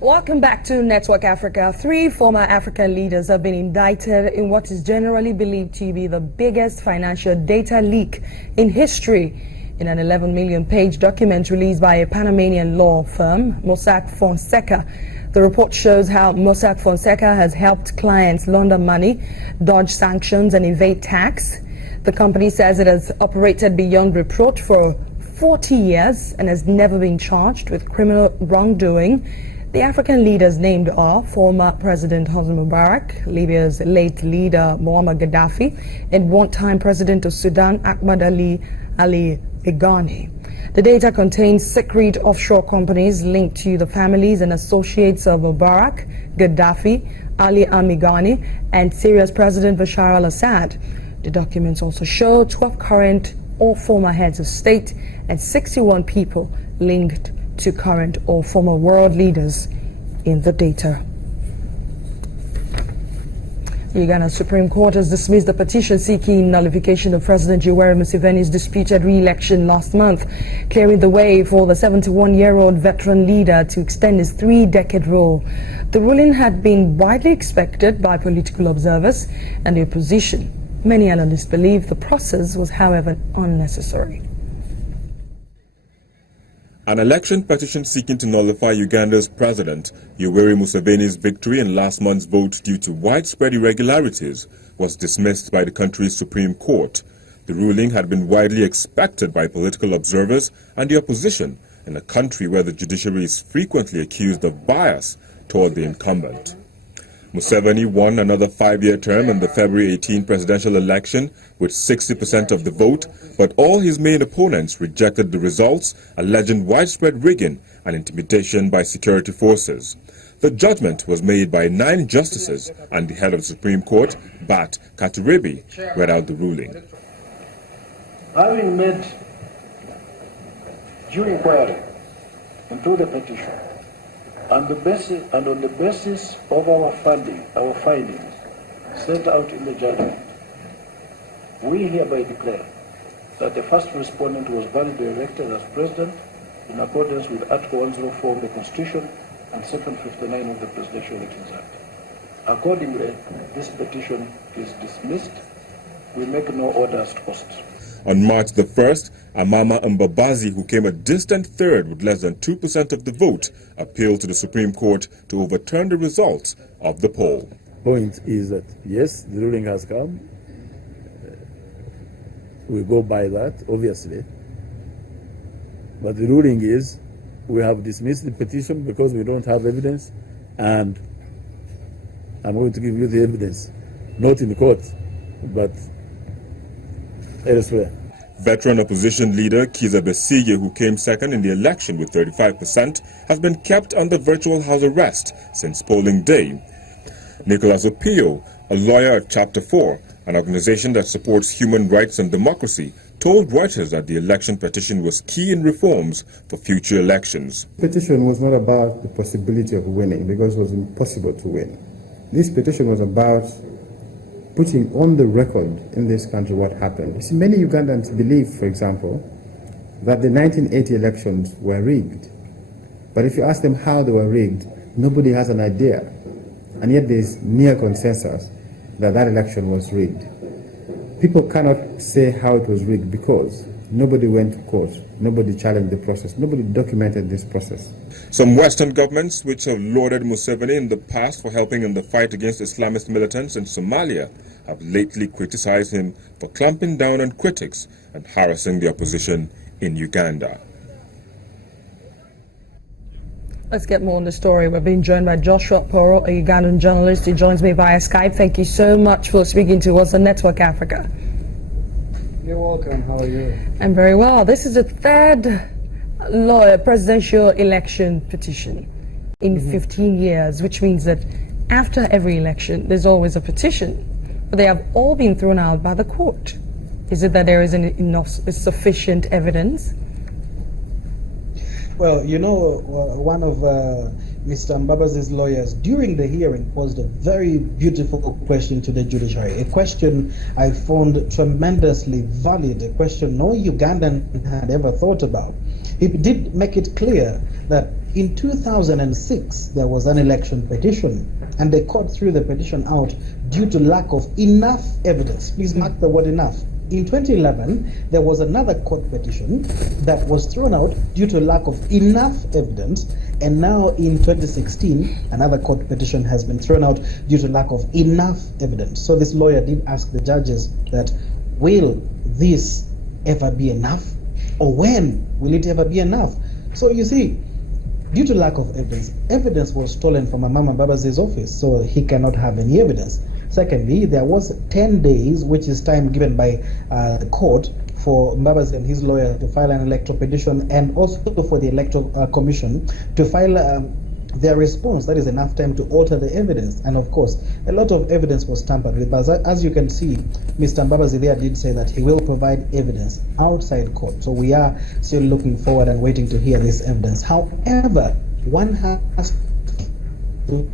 Welcome back to Network Africa. 3 former African leaders have been indicted in what is generally believed to be the biggest financial data leak in history. In an 11 million-page document released by a Panamanian law firm, Mossack Fonseca, the report shows how Mossack Fonseca has helped clients launder money, dodge sanctions, and evade tax. The company says it has operated beyond reproach for 40 years and has never been charged with criminal wrongdoing. The African leaders named are former President Hosni Mubarak, Libya's late leader Muammar Gaddafi, and one-time President of Sudan Ahmad Ali Ghani. The data contains secret offshore companies linked to the families and associates of Mubarak, Gaddafi, Ali Ghani, and Syria's President Bashar al-Assad. The documents also show 12 current or former heads of state and 61 people linked to current or former world leaders in the data. The Uganda Supreme Court has dismissed the petition seeking nullification of President Yoweri Museveni's disputed re-election last month, clearing the way for the 71-year-old veteran leader to extend his 3-decade rule. The ruling had been widely expected by political observers and the opposition. Many analysts believe the process was, however, unnecessary. An election petition seeking to nullify Uganda's President Yoweri Museveni's victory in last month's vote due to widespread irregularities was dismissed by the country's Supreme Court. The ruling had been widely expected by political observers and the opposition in a country where the judiciary is frequently accused of bias toward the incumbent. Museveni won another 5-year term in the February 18 presidential election with 60% of the vote, but all his main opponents rejected the results, alleging widespread rigging and intimidation by security forces. The judgment was made by 9 justices, and the head of the Supreme Court, Bat Katurebi, read out the ruling. Having made due inquiry into the petition, on the basis of our findings set out in the judgment, we hereby declare that the first respondent was validly elected as president in accordance with Article 104 of the Constitution and Section 59 of the Presidential Elections Act. Accordingly, this petition is dismissed. We make no orders to post. On March the 1st, Amama Mbabazi, who came a distant third with less than 2% of the vote, appealed to the Supreme Court to overturn the results of the poll. Point is that, yes, the ruling has come. We go by that, obviously. But the ruling is, we have dismissed the petition because we don't have evidence, and I'm going to give you the evidence, not in court, but elsewhere. Veteran opposition leader Kizza Besigye, who came second in the election with 35%, has been kept under virtual house arrest since polling day. Nicholas Opio, a lawyer at Chapter 4, an organization that supports human rights and democracy, told Reuters that the election petition was key in reforms for future elections. The petition was not about the possibility of winning, because it was impossible to win. This petition was about putting on the record in this country what happened. You see, many Ugandans believe, for example, that the 1980 elections were rigged. But if you ask them how they were rigged, nobody has an idea. And yet there is near consensus that that election was rigged. People cannot say how it was rigged because nobody went to court, nobody challenged the process, nobody documented this process. Some Western governments, which have lauded Museveni in the past for helping in the fight against Islamist militants in Somalia, have lately criticized him for clamping down on critics and harassing the opposition in Uganda. Let's get more on the story. We're being joined by Joshua Poro, a Ugandan journalist. He joins me via Skype. Thank you so much for speaking to us on Network Africa. You're welcome. How are you? I'm very well. This is the third presidential election petition in 15 years, which means that after every election, there's always a petition. But they have all been thrown out by the court. Is it that there isn't enough sufficient evidence? Well, you know, one of Mr. Mbabazi's lawyers during the hearing posed a very beautiful question to the judiciary, a question I found tremendously valid, a question no Ugandan had ever thought about. He did make it clear that in 2006 there was an election petition, and the court threw the petition out due to lack of enough evidence. Please mark the word enough. In 2011, there was another court petition that was thrown out due to lack of enough evidence, and now in 2016, another court petition has been thrown out due to lack of enough evidence. So this lawyer did ask the judges that, will this ever be enough? Or when will it ever be enough? So you see, due to lack of evidence, evidence was stolen from Mama Mbabazi's office, so he cannot have any evidence. Secondly, there was 10 days, which is time given by the court for Mbabazi and his lawyer to file an electoral petition, and also for the electoral commission to file their response. That is enough time to alter the evidence. And of course, a lot of evidence was tampered with. But as you can see, Mr. Mbabazi there did say that he will provide evidence outside court. So we are still looking forward and waiting to hear this evidence. However, one has to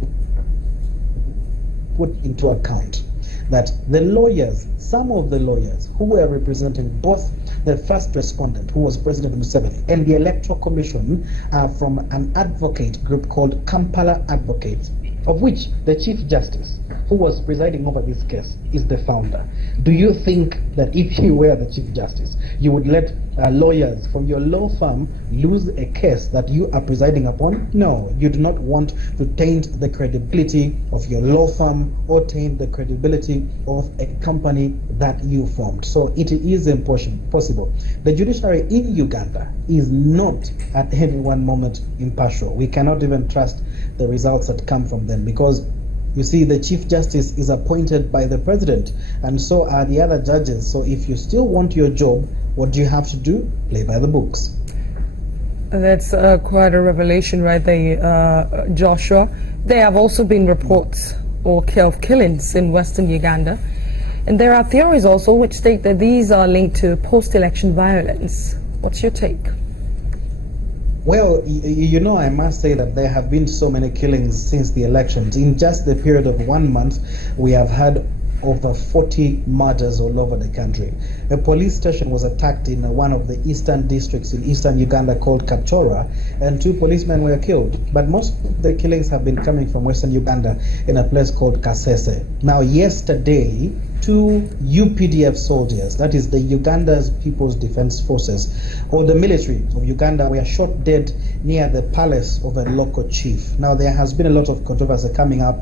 put into account that the lawyers, some of the lawyers who were representing both the first respondent, who was President Museveni, and the Electoral Commission are from an advocate group called Kampala Advocates, of which the Chief Justice, who was presiding over this case, is the founder. Do you think that if you were the Chief Justice, you would let lawyers from your law firm lose a case that you are presiding upon? No, you do not want to taint the credibility of your law firm or taint the credibility of a company that you formed. So it is impossible. The judiciary in Uganda is not at any one moment impartial. We cannot even trust the results that come from them, because you see, the Chief Justice is appointed by the President, and so are the other judges. So if you still want your job, what do you have to do? Play by the books. That's quite a revelation right there, Joshua. There have also been reports of killings in Western Uganda. And there are theories also which state that these are linked to post-election violence. What's your take? Well, you know, I must say that there have been so many killings since the elections. In just the period of 1 month, we have had over 40 murders all over the country. A police station was attacked in one of the eastern districts in eastern Uganda called Kapchorwa, and 2 policemen were killed. But most of the killings have been coming from western Uganda in a place called Kasese. Now, yesterday, 2 UPDF soldiers, that is the Uganda's People's Defense Forces, or the military of Uganda, were shot dead near the palace of a local chief. Now, there has been a lot of controversy coming up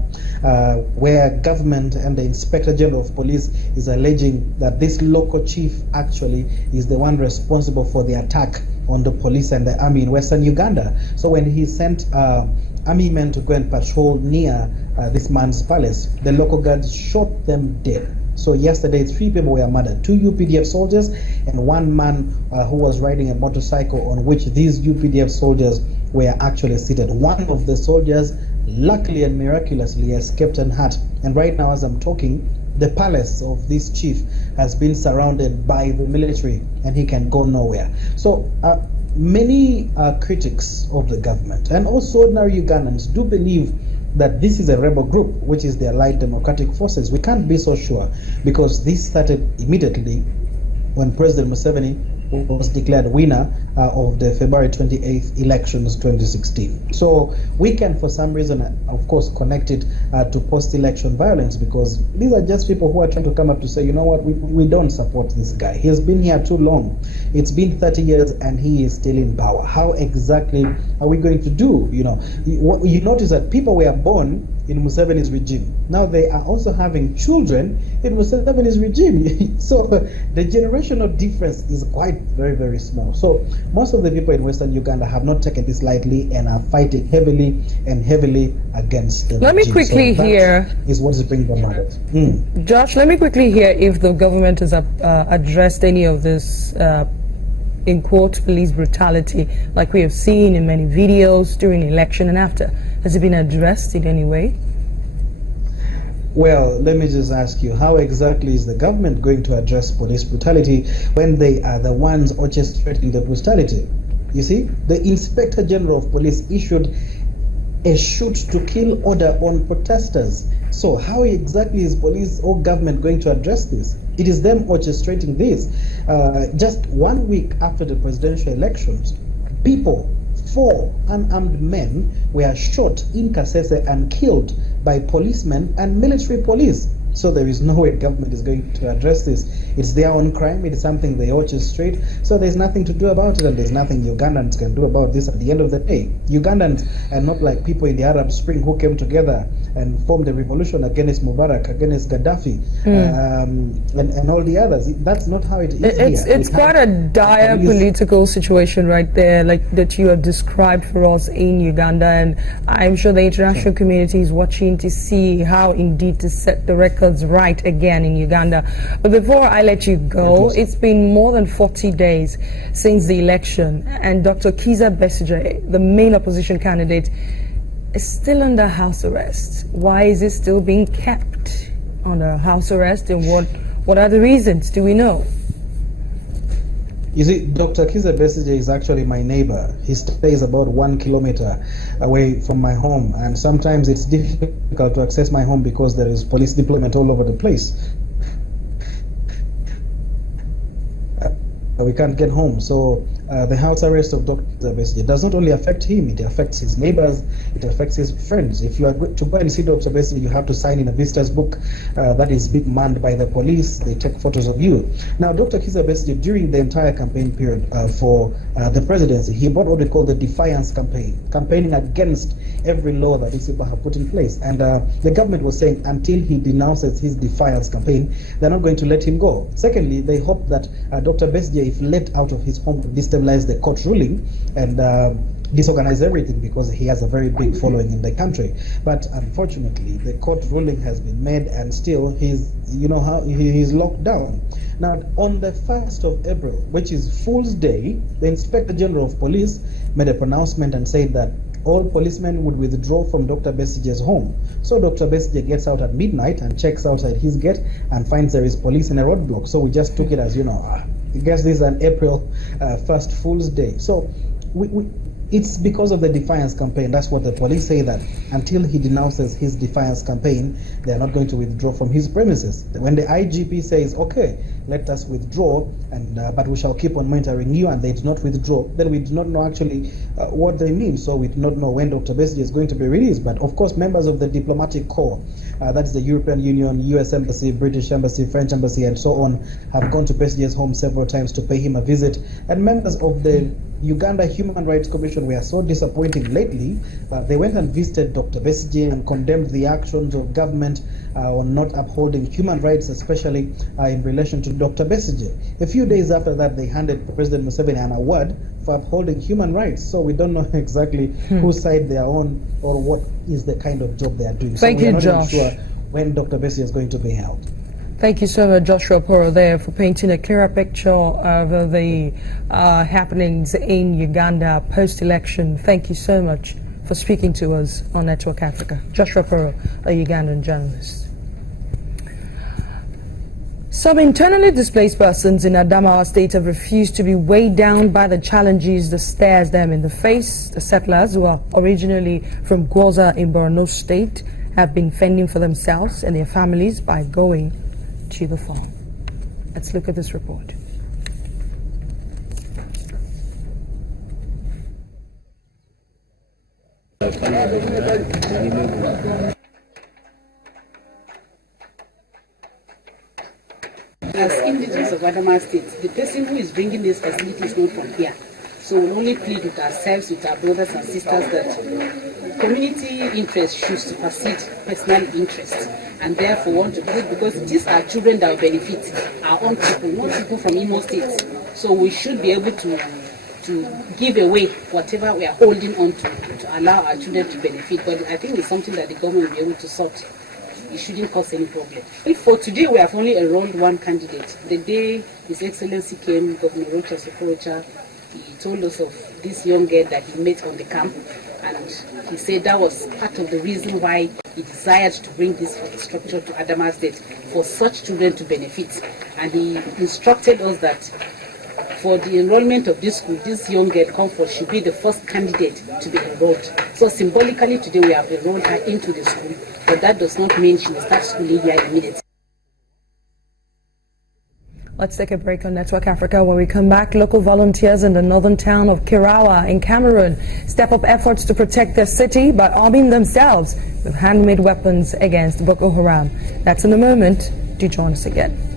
where government and the Inspector General of Police is alleging that this local chief actually is the one responsible for the attack on the police and the army in western Uganda. So when he sent army men to go and patrol near this man's palace, the local guards shot them dead. So yesterday, 3 people were murdered, 2 UPDF soldiers and 1 man who was riding a motorcycle on which these UPDF soldiers were actually seated. One of the soldiers, luckily and miraculously, escaped unhurt. And right now, as I'm talking, the palace of this chief has been surrounded by the military and he can go nowhere. So many critics of the government and also ordinary Ugandans do believe that this is a rebel group, which is the Allied Democratic Forces. We can't be so sure, because this started immediately when President Museveni was declared winner of the February 28th elections 2016. So we can, for some reason, of course, connect it to post-election violence, because these are just people who are trying to come up to say, you know what, we don't support this guy. He has been here too long. It's been 30 years and he is still in power. How exactly are we going to do? You know, you notice that people were born in Museveni's regime. Now they are also having children in Museveni's regime. So the generational difference is quite very, very small. So most of the people in Western Uganda have not taken this lightly and are fighting heavily against the Let regime. me quickly hear. Is what is bringing them out. Josh, let me quickly hear if the government has addressed any of this in quote police brutality, like we have seen in many videos during the election and after. Has it been addressed in any way? Well, let me just ask you, how exactly is the government going to address police brutality when they are the ones orchestrating the brutality? You see, the Inspector General of Police issued a shoot-to-kill order on protesters. So how exactly is police or government going to address this? It is them orchestrating this. Just 1 week after the presidential elections, 4 unarmed men were shot in Kasese and killed by policemen and military police. So there is no way government is going to address this. It's their own crime. It is something they orchestrate. So there's nothing to do about it, and there's nothing Ugandans can do about this at the end of the day. Ugandans are not like people in the Arab Spring who came together and formed a revolution against Mubarak, against Gaddafi, and all the others. That's not how it is here. It's quite a dire political situation right there, like that you have described for us in Uganda, and I'm sure the international community is watching to see how indeed to set the records right again in Uganda. But before I let you go, it's been more than 40 days since the election, and Dr. Kizza Besigye, the main opposition candidate, is still under house arrest. Why is he still being kept under house arrest, and what are the reasons? Do we know? You see, Dr. Kizza Besigye is actually my neighbor. He stays about 1 kilometer away from my home, and sometimes it's difficult to access my home because there is police deployment all over the place. We can't get home. So the house arrest of Dr. Besigye does not only affect him, it affects his neighbors, it affects his friends. If you are to go and see Dr. Besigye, you have to sign in a visitor's book that is being manned by the police. They take photos of you. Now, Dr. Kizza Besigye, during the entire campaign period for the presidency, he brought what we call the defiance campaign, campaigning against every law that these people have put in place. And the government was saying until he denounces his defiance campaign, they're not going to let him go. Secondly, they hope that Dr. Besigye, if let out of his home, would destabilize the court ruling and disorganize everything, because he has a very big following in the country. But unfortunately, the court ruling has been made, and still he's locked down. Now, on the 1st of April, which is Fool's Day, the Inspector General of Police made a pronouncement and said that all policemen would withdraw from Dr. Besigye's home. So Dr. Besigye gets out at midnight and checks outside his gate and finds there is police in a roadblock. So we just took it as, I guess this is an April 1st Fool's Day. So it's because of the defiance campaign. That's what the police say, that until he denounces his defiance campaign, they are not going to withdraw from his premises. When the IGP says, okay, let us withdraw, and but we shall keep on monitoring you, and they do not withdraw, then we do not know actually what they mean. So we do not know when Dr. Besigye is going to be released. But of course, members of the diplomatic corps, that is the European Union, US Embassy, British Embassy, French Embassy, and so on, have gone to Besigye's home several times to pay him a visit. And members of the Uganda Human Rights Commission were so disappointing lately. They went and visited Dr. Besigye and condemned the actions of government on not upholding human rights, especially in relation to Dr. Besigye. A few days after that, they handed President Museveni an award for upholding human rights. So we don't know exactly whose side they are on or what is the kind of job they are doing. Thank you, Josh. So we are not even sure when Dr. Besigye is going to be held. Thank you so much, Joshua Poro, there, for painting a clearer picture of the happenings in Uganda post-election. Thank you so much for speaking to us on Network Africa. Joshua Poro, a Ugandan journalist. Some internally displaced persons in Adamawa State have refused to be weighed down by the challenges that stares them in the face. The settlers, who are originally from Gwoza in Borno State, have been fending for themselves and their families by going to the farm. Let's look at this report. As indigenous of Adamawa State, the person who is bringing this facility is not from here. So we'll only plead with ourselves, with our brothers and sisters, that community interest should supersede personal interest, and therefore want to do it because these are children that will benefit our own people, not people from Imo State. So we should be able to give away whatever we are holding on to allow our children to benefit. But I think it's something that the government will be able to sort. It shouldn't cause any problem. If for today we have only enrolled one candidate, the day His Excellency came, Governor Rocha Sokorocha, he told us of this young girl that he met on the camp, and he said that was part of the reason why he desired to bring this structure to Adamawa State, for such children to benefit. And he instructed us that for the enrollment of this school, this young girl, Comfort, should be the first candidate to be enrolled. So symbolically today we have enrolled her into the school, but that does not mean she will start schooling here immediately. Let's take a break on Network Africa. When we come back, local volunteers in the northern town of Kirawa in Cameroon step up efforts to protect their city by arming themselves with handmade weapons against Boko Haram. That's in a moment. Do join us again.